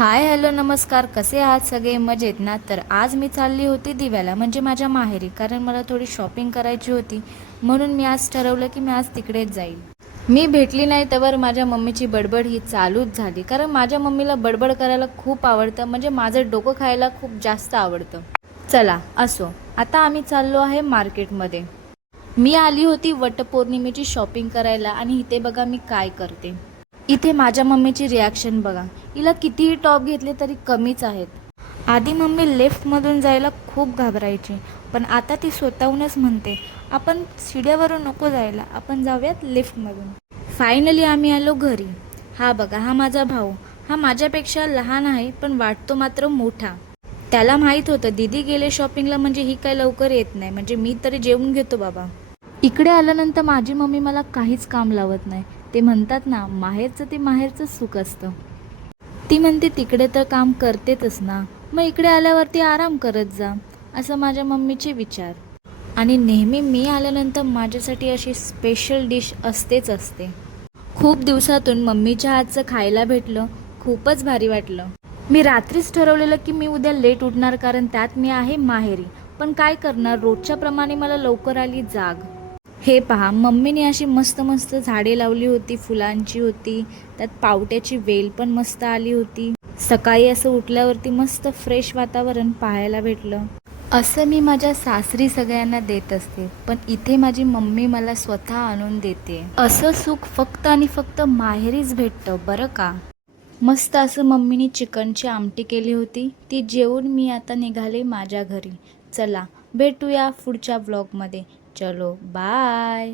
Hi hello नमस्कार, कसे आहात सगळे? मजेत ना? तर आज मी चालली होती दिव्याला म्हणजे माझ्या माहेरी, कारण मला थोडी शॉपिंग करायची होती. म्हणून मी आज ठरवलं की मी आज तिकडेच जाईल. मी भेटली नाही त्यावर माझ्या मम्मीची बडबड ही चालूच झाली, कारण माझ्या मम्मीला बडबड करायला खूप आवडतं, म्हणजे माझं डोकं खायला खूप जास्त आवडतं. चला असो, आता आम्ही चाललो आहे मार्केटमध्ये. मी आली होती वटपौर्णिमेची शॉपिंग करायला आणि इथे बघा मी काय करते. इथे माझ्या मम्मीची रिॲक्शन बघा. हिला कितीही टॉप घेतले तरी कमीच आहेत. आधी मम्मी लेफ्टमधून जायला खूप घाबरायची, पण आता ती स्वतःहूनच म्हणते, आपण शिड्यावरून नको जायला, आपण जाऊयात लिफ्टमधून. फायनली आम्ही आलो घरी. हा बघा, हा माझा भाऊ. हा माझ्यापेक्षा लहान आहे, पण वाटतो मात्र मोठा. त्याला माहीत होतं दीदी गेले शॉपिंगला म्हणजे ही काय लवकर येत नाही, म्हणजे मी तरी जेवून घेतो बाबा. इकडे आल्यानंतर माझी मम्मी मला काहीच काम लावत नाही. ते म्हणतात ना, माहेरचं ते माहेरचं सुख असतं. ती म्हणते तिकडे तर काम करतेतच ना, मग इकडे आल्यावरती आराम करत जा, असं माझ्या मम्मीचे विचार. आणि नेहमी मी आल्यानंतर माझ्यासाठी अशी स्पेशल डिश असतेच असते. खूप दिवसातून मम्मीच्या हातचं खायला भेटलं, खूपच भारी वाटलं. मी रात्रीच ठरवलेलं की मी उद्या लेट उठणार, कारण त्यात मी आहे माहेरी. पण काय करणार, रोजच्या प्रमाणे मला लवकर आली जाग. हे पहा, मम्मीने अशी मस्त मस्त झाडे लावली होती, फुलांची होती, त्यात पावट्याची वेल पण मस्त आली होती. सकाळी असं उठल्यावरती मस्त फ्रेश वातावरण पाहायला भेटलं. असं मी माझ्या सासरी सगळ्यांना देत असते, पण इथे माझी मम्मी मला स्वतः आणून देते. असं सुख फक्त आणि फक्त माहेरीच भेटतं बरं का. मस्त असं मम्मीने चिकनची आमटी केली होती, ती जेवून मी आता निघाले माझ्या घरी. चला भेटूया पुढच्या व्लॉगमध्ये. चलो बाय.